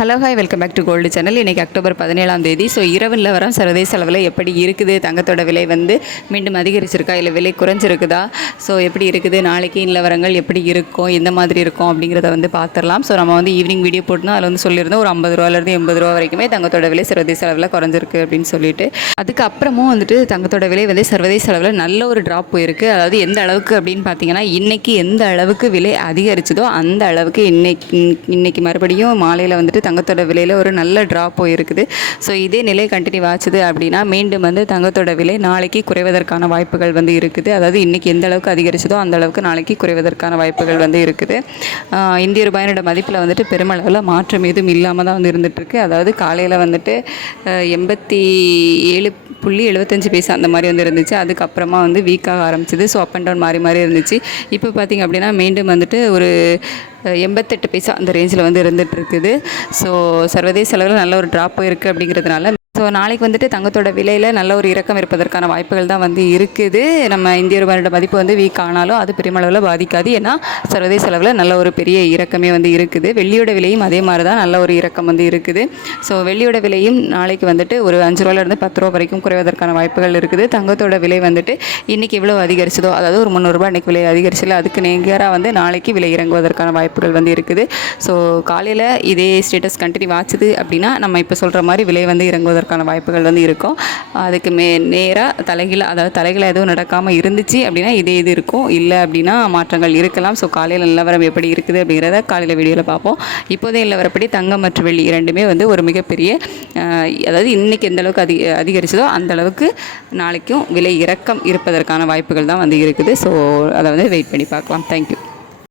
Hello hi welcome back to gold channel இன்றைக்கி October பதினேழாம் தேதி. ஸோ இரவு நிலவரம் சர்வதேச அளவில் எப்படி இருக்குது? தங்கத்தோட விலை வந்து மீண்டும் அதிகரிச்சிருக்கா? இல்லை விலை குறைஞ்சிருக்குதா? ஸோ எப்படி இருக்குது? நாளைக்கு நிலவரங்கள் எப்படி இருக்கும்? எந்த மாதிரி இருக்கும்? அப்படிங்கிறத வந்து பார்த்துடலாம் ஸோ நம்ம வந்து ஈவினிங் வீடியோ போட்டுனா அதில் வந்து சொல்லியிருந்தோம். ஒரு ஐம்பது ரூபாலேருந்து எண்பது ரூபா வரைக்குமே தங்கத்தோட விலை சர்வதேச அளவில் குறைஞ்சிருக்கு அப்படின்னு சொல்லிட்டு. அதுக்கப்புறமும் வந்துட்டு தங்கத்தோட விலை வந்து சர்வதேச அளவில் நல்ல ஒரு ட்ராப் போயிருக்கு. அதாவது எந்த அளவுக்கு அப்படின்னு பார்த்தீங்கன்னா இன்றைக்கி எந்த அளவுக்கு விலை அதிகரிச்சதோ அந்த அளவுக்கு இன்னைக்கு இன்றைக்கி மறுபடியும் மாலையில் வந்துட்டு தங்கத்தோட விலையில் ஒரு நல்ல ட்ராப் போயிருக்குது. ஸோ இதே நிலை கண்டினியூ ஆச்சுது அப்படின்னா மீண்டும் வந்து தங்கத்தோட விலை நாளைக்கு குறைவதற்கான வாய்ப்புகள் வந்து இருக்குது. அதாவது இன்றைக்கி எந்த அளவுக்கு அதிகரிச்சதோ அந்த அளவுக்கு நாளைக்கு குறைவதற்கான வாய்ப்புகள் வந்து இருக்குது. இந்திய ரூபாயினோட மதிப்பில் வந்துட்டு பெருமளவில் மாற்றம் எதுவும் இல்லாமல் தான் வந்து இருந்துகிட்ருக்கு அதாவது காலையில் வந்துட்டு எண்பத்தி ஏழு புள்ளி எழுபத்தஞ்சு பைசா அந்த மாதிரி வந்து இருந்துச்சு. அதுக்கப்புறமா வந்து வீக்காக ஆரம்பிச்சது. ஸோ அப் அண்ட் டவுன் மாறி மாறி இருந்துச்சு. இப்போ பார்த்திங்க அப்படின்னா மீண்டும் வந்துட்டு ஒரு எண்பத்தெட்டு பைசா அந்த ரேஞ்சில் வந்து இருந்துகிட்ருக்குது ஸோ சர்வதேச அளவில் நல்ல ஒரு ட்ராப் போயிருக்கு அப்படிங்கிறதுனால ஸோ நாளைக்கு வந்துட்டு தங்கத்தோட விலையில் நல்ல ஒரு இறக்கம் இருப்பதற்கான வாய்ப்புகள் தான் வந்து இருக்குது. நம்ம இந்திய ரூபாயோட மதிப்பு வந்து வீக் ஆனாலும் அது பெருமளவில் பாதிக்காது. ஏன்னா சர்வதேச அளவில் நல்ல ஒரு பெரிய இறக்கமே வந்து இருக்குது. வெள்ளியோட விலையும் அதே மாதிரி தான் நல்ல ஒரு இறக்கம் வந்து இருக்குது. ஸோ வெள்ளியோட விலையும் நாளைக்கு வந்துட்டு ஒரு அஞ்சு ரூபாயிலிருந்து பத்து ரூபா வரைக்கும் குறைவதற்கான வாய்ப்புகள் இருக்குது. தங்கத்தோட விலை வந்துட்டு இன்றைக்கி எவ்வளோ அதிகரிச்சதோ அதாவது ஒரு முந்நூறுரூபா இன்றைக்கி விலை அதிகரிச்சில அதுக்கு நேராக வந்து நாளைக்கு விலை இறங்குவதற்கான வாய்ப்புகள் வந்து இருக்குது. ஸோ காலையில் இதே ஸ்டேட்டஸ் கண்டினியூ ஆச்சுது அப்படின்னா நம்ம இப்போ சொல்கிற மாதிரி விலை வந்து இறங்குவதற்கு இறங்குவதற்கான வாய்ப்புகள் வந்து இருக்கும். அதுக்கு மே நேராக தலைகீழ அதாவது தலைகீழ எதுவும் நடக்காமல் இருந்துச்சு அப்படின்னா இதே இது இருக்கும். இல்லை அப்படின்னா மாற்றங்கள் இருக்கலாம். ஸோ காலையில் நிலவரம் எப்படி இருக்குது அப்படிங்கிறத காலையில் வீடியோவில் பார்ப்போம். இப்போதே நிலவரப்படி தங்கம் மற்றும் வெள்ளி இரண்டுமே வந்து ஒரு மிகப்பெரிய அதாவது இன்றைக்கி எந்த அளவுக்கு அதிக அதிகரிச்சதோ அந்த அளவுக்கு நாளைக்கும் விலை இறக்கம் இருப்பதற்கான வாய்ப்புகள் தான் வந்து இருக்குது. ஸோ அதை வந்து வெயிட் பண்ணி பார்க்கலாம். தேங்க்யூ